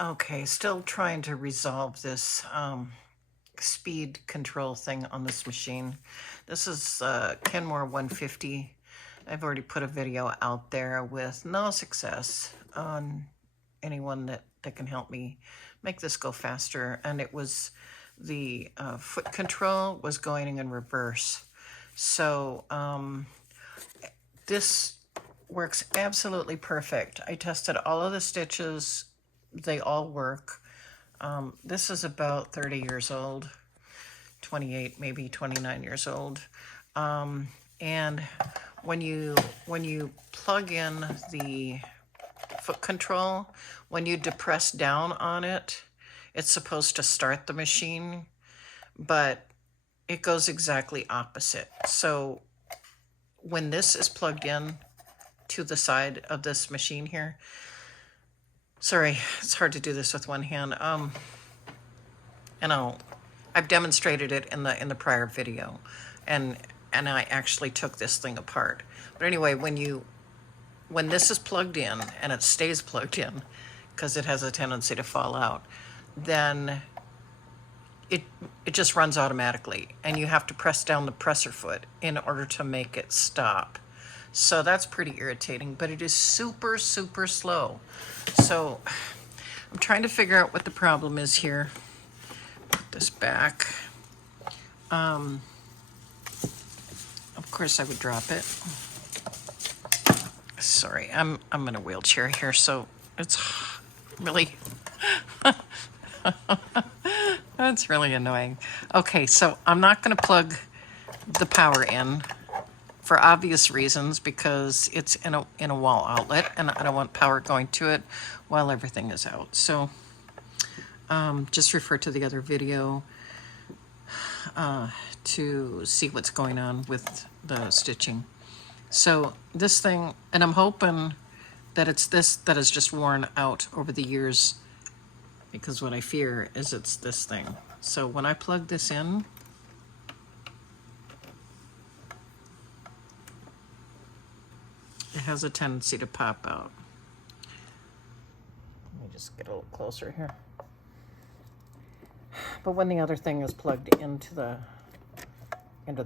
Okay, still trying to resolve this speed control thing on this machine. This is Kenmore 150. I've already put a video out there with no success on anyone that can help me make this go faster. And it was the foot control was going in reverse. So this works absolutely perfect. I tested all of the stitches. They all work. This is about 30 years old, 28, maybe 29 years old. And when you plug in the foot control, when you depress down on it, it's supposed to start the machine, but it goes exactly opposite. So when this is plugged in to the side of this machine here, sorry, it's hard to do this with one hand. And I've demonstrated it in the prior video, and I actually took this thing apart. But anyway, when this is plugged in and it stays plugged in, because it has a tendency to fall out, then it just runs automatically, and you have to press down the presser foot in order to make it stop. So that's pretty irritating, but it is super, super slow. So I'm trying to figure out what the problem is here. Put this back. Of course I would drop it. Sorry, I'm in a wheelchair here, so it's really that's really annoying. Okay, so I'm not going to plug the power in for obvious reasons, because it's in a wall outlet, and I don't want power going to it while everything is out. So just refer to the other video to see what's going on with the stitching. So this thing, and I'm hoping that it's this that has just worn out over the years, because what I fear is it's this thing. So when I plug this in, it has a tendency to pop out. Let me just get a little closer here. But when the other thing is plugged into the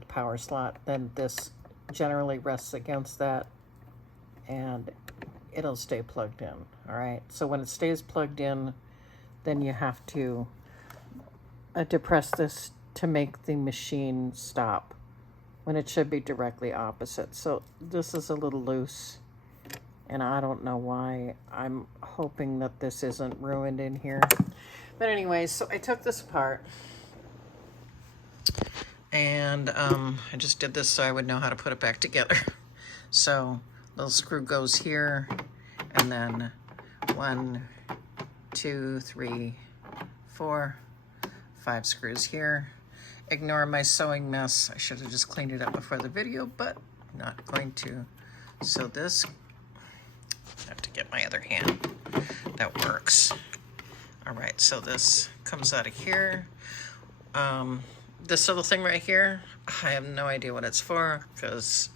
power slot, then this generally rests against that, and it'll stay plugged in. All right, so when it stays plugged in, then you have to depress this to make the machine stop, when it should be directly opposite. So this is a little loose, and I don't know why. I'm hoping that this isn't ruined in here. But anyway, so I took this apart, and I just did this so I would know how to put it back together. So little screw goes here, and then 1, 2, 3, 4, 5 screws here. Ignore my sewing mess. I should have just cleaned it up before the video, but I'm not going to. So this, I have to get my other hand. That works. All right, so this comes out of here. This little thing right here, I have no idea what it's for, because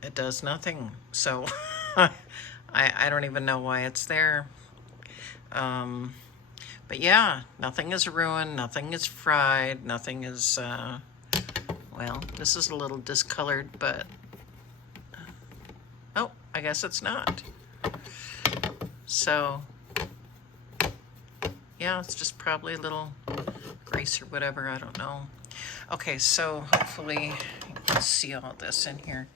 it does nothing. So I don't even know why it's there. But yeah, nothing is ruined, nothing is fried, nothing is, well, this is a little discolored, but, oh, I guess it's not. So, yeah, it's just probably a little grease or whatever, I don't know. Okay, so hopefully you can see all this in here.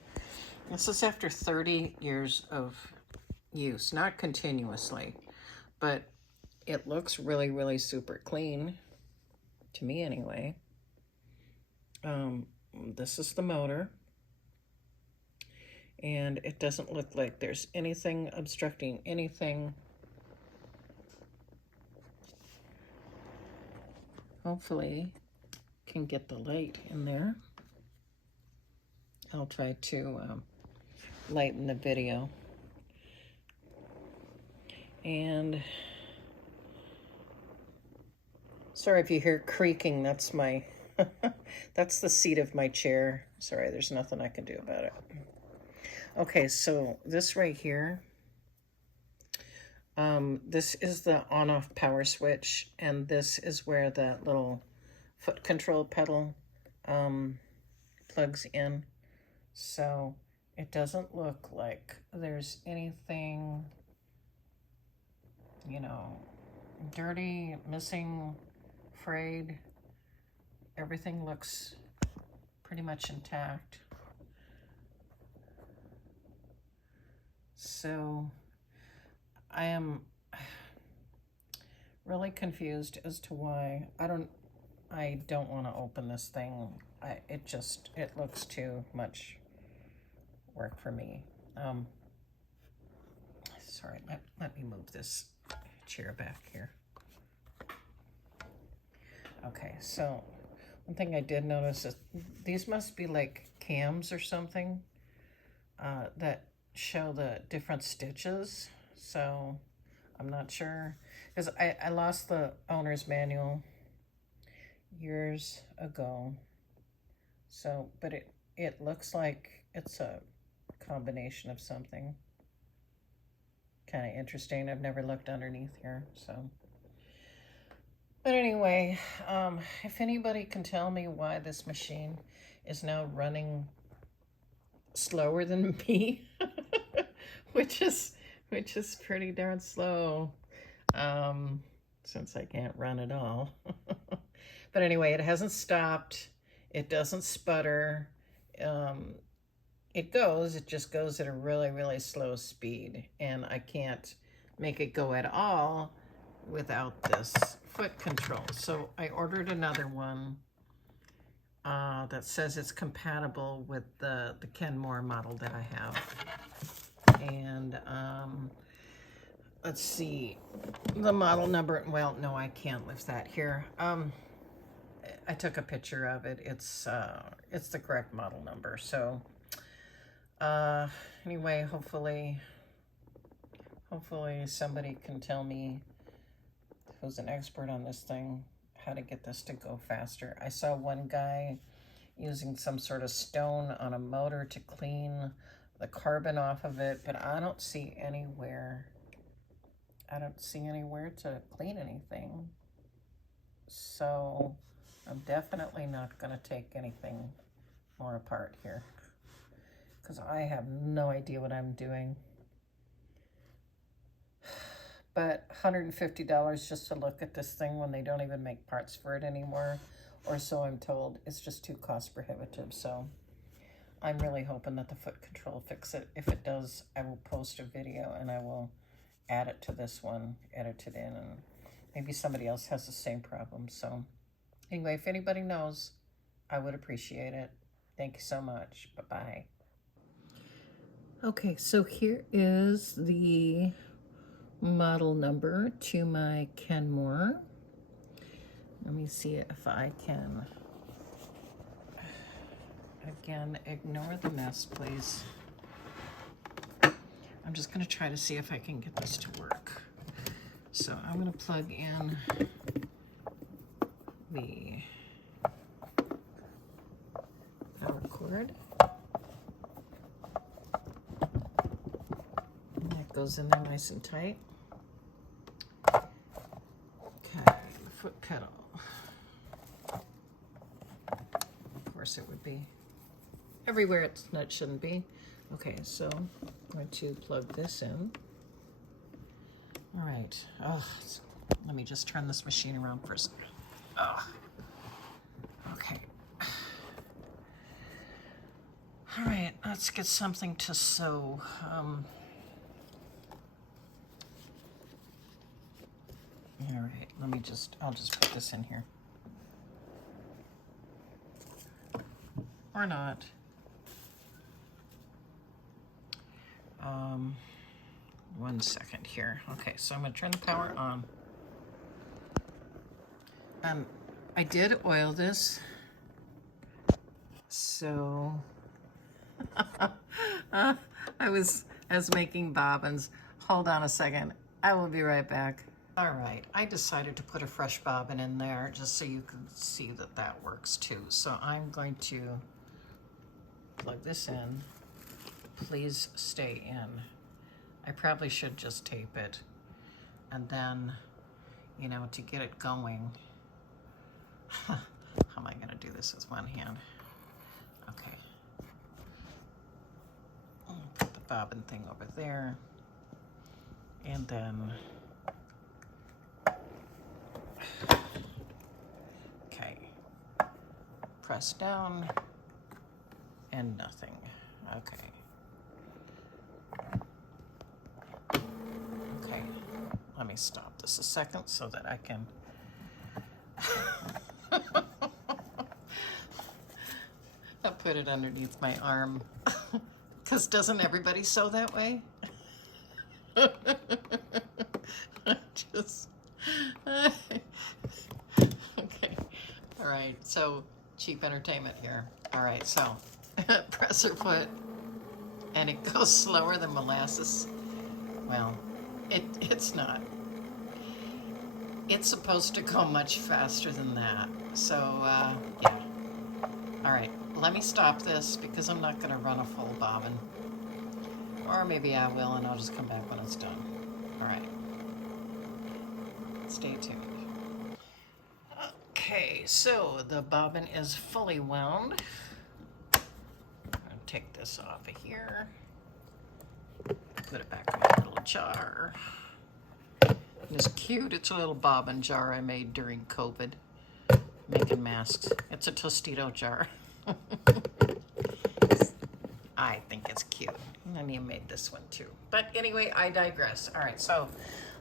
This is after 30 years of use, not continuously, but it looks really, really super clean, to me anyway. This is the motor, and it doesn't look like there's anything obstructing anything. Hopefully can get the light in there. I'll try to lighten the video. And sorry if you hear creaking, that's my that's the seat of my chair. Sorry, there's nothing I can do about it. Okay, so this right here, This is the on-off power switch, and this is where the little foot control pedal plugs in. So it doesn't look like there's anything, you know, dirty, missing, frayed. Everything looks pretty much intact. So I am really confused as to why I don't want to open this thing. It looks too much work for me. Sorry, let me move this chair back here. Okay, so one thing I did notice is these must be like cams or something that show the different stitches. So I'm not sure, because I lost the owner's manual years ago. So, but it looks like it's a combination of something. Kind of interesting. I've never looked underneath here, so. But anyway, if anybody can tell me why this machine is now running slower than me, which is pretty darn slow, since I can't run at all. But anyway, it hasn't stopped. It doesn't sputter. It just goes at a really, really slow speed, and I can't make it go at all without this foot control. So I ordered another one that says it's compatible with the Kenmore model that I have. And let's see, the model number, well, no, I can't lift that here. I took a picture of it. It's the correct model number. So anyway, hopefully somebody can tell me, who's an expert on this thing, how to get this to go faster. I saw one guy using some sort of stone on a motor to clean the carbon off of it, but I don't see anywhere to clean anything. So I'm definitely not going to take anything more apart here, because I have no idea what I'm doing. But $150 just to look at this thing when they don't even make parts for it anymore, or so I'm told. It's just too cost prohibitive. So I'm really hoping that the foot control fix it. If it does, I will post a video and I will add it to this one, edit it in, and maybe somebody else has the same problem. So anyway, if anybody knows, I would appreciate it. Thank you so much. Bye-bye. Okay, so here is the model number to my Kenmore. Let me see if I can, again, ignore the mess, please. I'm just going to try to see if I can get this to work. So I'm going to plug in the power cord. And that goes in there nice and tight. Okay, the foot pedal. Of course it would be everywhere it shouldn't be. Okay, so I'm going to plug this in. All right. Oh, let me just turn this machine around for a second. Oh. Okay. All right, let's get something to sew. All right, I'll just put this in here. Or not. One second here. Okay, so I'm gonna turn the power on. I did oil this, so I was making bobbins. Hold on a second. I will be right back. All right, I decided to put a fresh bobbin in there just so you can see that that works too. So I'm going to plug this in. Please stay in. I probably should just tape it. And then, you know, to get it going, how am I going to do this with one hand? Okay. Put the bobbin thing over there. And then, okay, press down and nothing. Okay. Okay, let me stop this a second so that I can I'll put it underneath my arm. Because doesn't everybody sew that way? Just okay. All right, so cheap entertainment here. All right, so press her foot and it goes slower than molasses. Well, it's not. It's supposed to go much faster than that. So, yeah. All right, let me stop this because I'm not going to run a full bobbin. Or maybe I will, and I'll just come back when it's done. All right. Stay tuned. Okay, so the bobbin is fully wound. I'm going to take this off of here. Put it back in my little jar. It's cute. It's a little bobbin jar I made during COVID, making masks. It's a Tostito jar. I think it's cute. And then you made this one too. But anyway, I digress. All right, so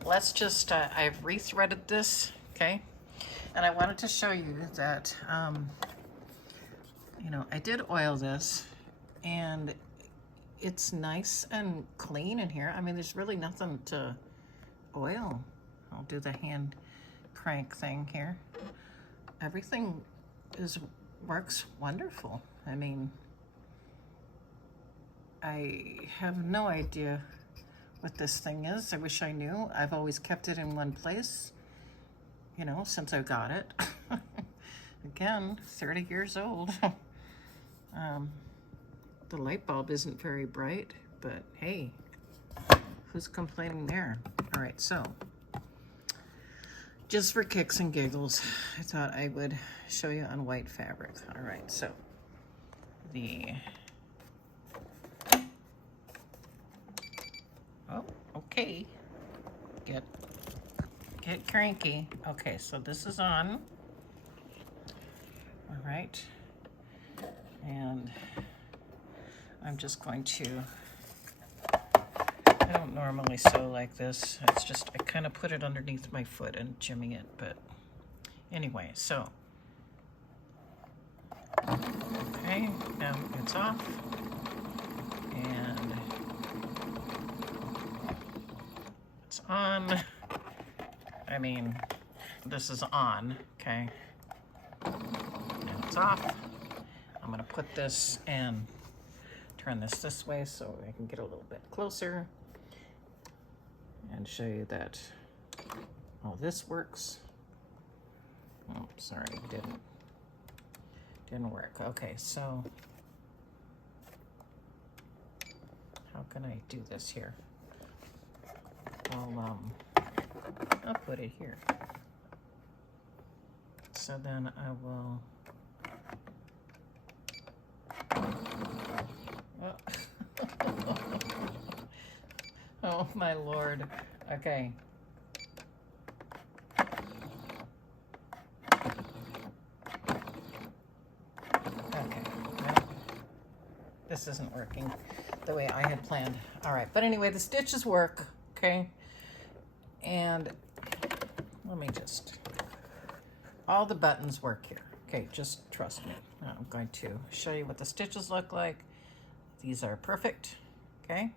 let's just, I've rethreaded this, okay? And I wanted to show you that, you know, I did oil this, and it's nice and clean in here. I mean, there's really nothing to oil. I'll do the hand crank thing here. Everything works wonderful. I mean, I have no idea what this thing is. I wish I knew. I've always kept it in one place, you know, since I got it. Again, 30 years old. The light bulb isn't very bright, but hey, who's complaining there? All right, so just for kicks and giggles, I thought I would show you on white fabric. All right, so oh, okay, get cranky. Okay, so this is on. All right, and I'm just going to, I don't normally sew like this. It's just, I kind of put it underneath my foot and jimmy it, but anyway, so. Okay, now it's off. And it's on. I mean, this is on, okay? And it's off. I'm gonna put this and turn this way so I can get a little bit closer and show you that all this works. Oh, sorry, didn't work. Okay, so how can I do this here? I'll put it here. So then I will. Oh my Lord. Okay. Okay. Well, this isn't working the way I had planned. All right. But anyway, the stitches work. Okay. And let me just, all the buttons work here. Okay. Just trust me. I'm going to show you what the stitches look like. These are perfect. Okay.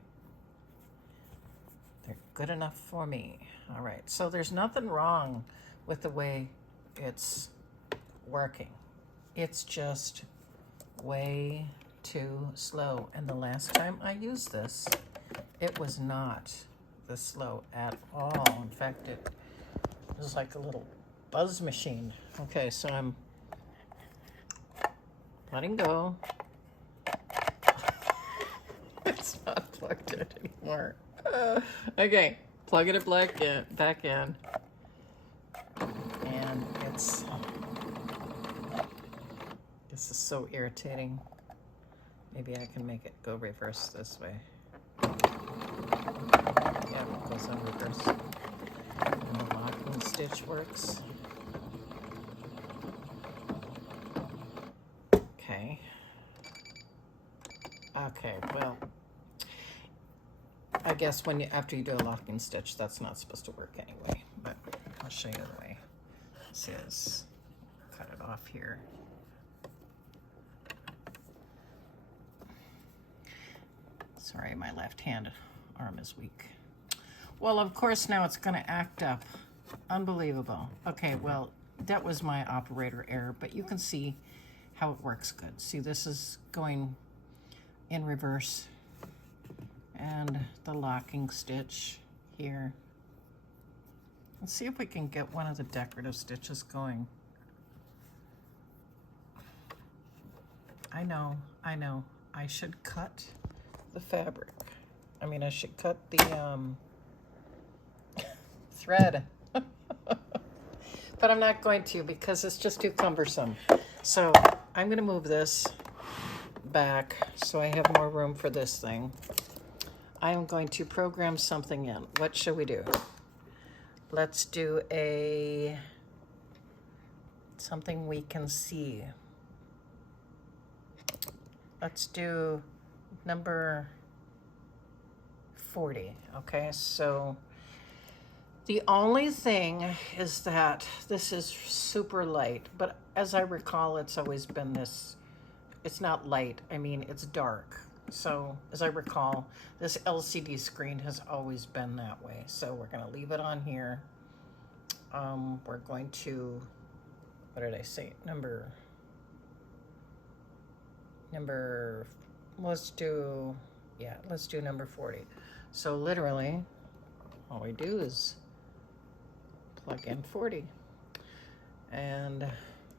They're good enough for me. All right, so there's nothing wrong with the way it's working. It's just way too slow. And the last time I used this, it was not this slow at all. In fact, it was like a little buzz machine. Okay, so I'm letting go. It's not plugged in anymore. Okay, Plug it back in. And it's, this is so irritating. Maybe I can make it go reverse this way. Yeah, it goes on reverse. And the locking stitch works. Okay. Okay, well, I guess after you do a locking stitch, that's not supposed to work anyway, but I'll show you the way. This is, cut it off here. Sorry, my left hand arm is weak. Well, of course, now it's gonna act up. Unbelievable. Okay, well, that was my operator error, but you can see how it works good. See, this is going in reverse, and the locking stitch here. Let's see if we can get one of the decorative stitches going. I know, I should cut the fabric. I mean, I should cut the thread. But I'm not going to because it's just too cumbersome. So I'm gonna move this back so I have more room for this thing. I am going to program something in. What should we do? Let's do something we can see. Let's do number 40. Okay, so the only thing is that this is super light, but as I recall, it's always been this. It's not light, I mean, it's dark. So as I recall, this LCD screen has always been that way. So we're gonna leave it on here. We're going to, what did I say? Let's do number 40. So literally, all we do is plug in 40. And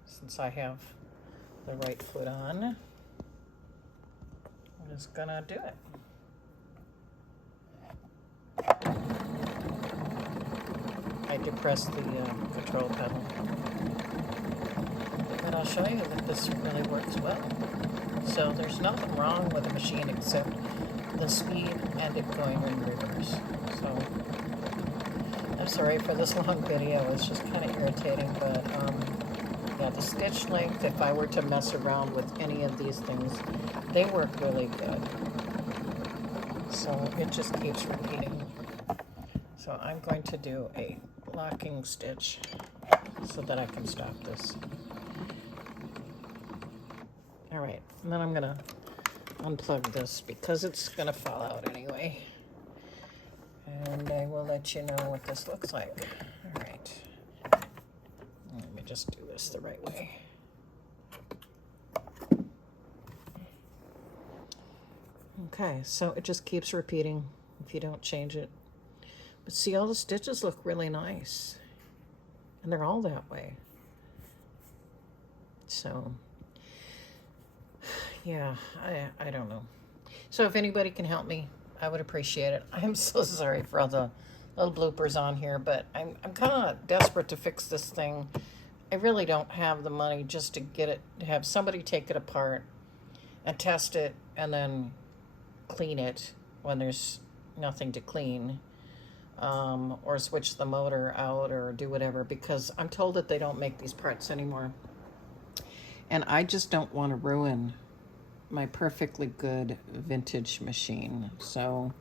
since I have the right foot on, I'm just gonna do it. I depressed the control pedal. But I'll show you that this really works well. So there's nothing wrong with the machine except the speed and it going in reverse. So I'm sorry for this long video. It's just kind of irritating, but yeah, the stitch length, if I were to mess around with any of these things, they work really good. So it just keeps repeating. So I'm going to do a locking stitch so that I can stop this. All right, and then I'm gonna unplug this because it's gonna fall out anyway. And I will let you know what this looks like. All right, let me just do this the right way. Okay, so it just keeps repeating if you don't change it. But see, all the stitches look really nice. And they're all that way. So, yeah, I don't know. So if anybody can help me, I would appreciate it. I'm so sorry for all the little bloopers on here, but I'm kind of desperate to fix this thing. I really don't have the money just to get it, to have somebody take it apart and test it and then clean it when there's nothing to clean, or switch the motor out or do whatever, because I'm told that they don't make these parts anymore. And I just don't want to ruin my perfectly good vintage machine. So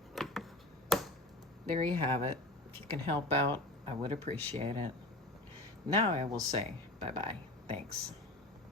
there you have it. If you can help out, I would appreciate it. Now I will say bye-bye. Thanks.